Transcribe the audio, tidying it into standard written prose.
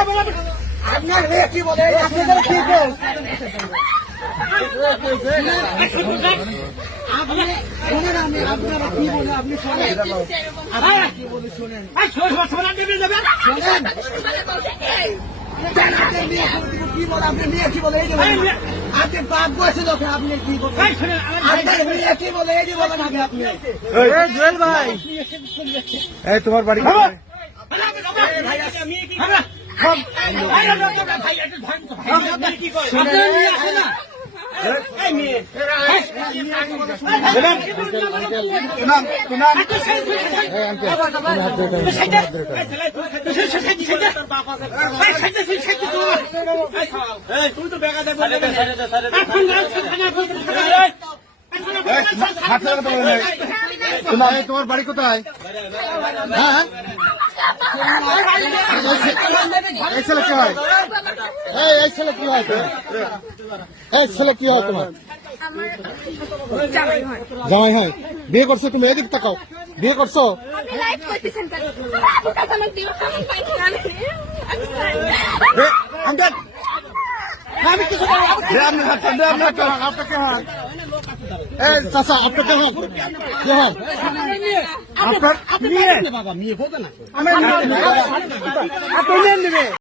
আপনার মেয়ে কি বলে আপনাদের কি বল আপনারা কি বলে আপনি শোনেন কি বলে শোনেন কি বলে আপনি মেয়ে কি বলে এই যে আপনি বাপ বসে লোকে আপনি কি বলেন আপনার মেয়ে কি বলে এই যে বলেন আগে আপনি জুয়েল ভাই এই তোমার বাড়ি তোমার বাড়ি কোথায়? হ্যাঁ এই ছেলে কি হয়? এই ছেলে কি হয়? এই ছেলে কি হয় তোমার? জামাই হয়। বিয়ে করছো তুমি? এদিক তাকাও। বিয়ে করছো? আপনাকে হয় চাষা আপনাকে হয় কে হয়? আপনার বাবা মেয়ে হবে না।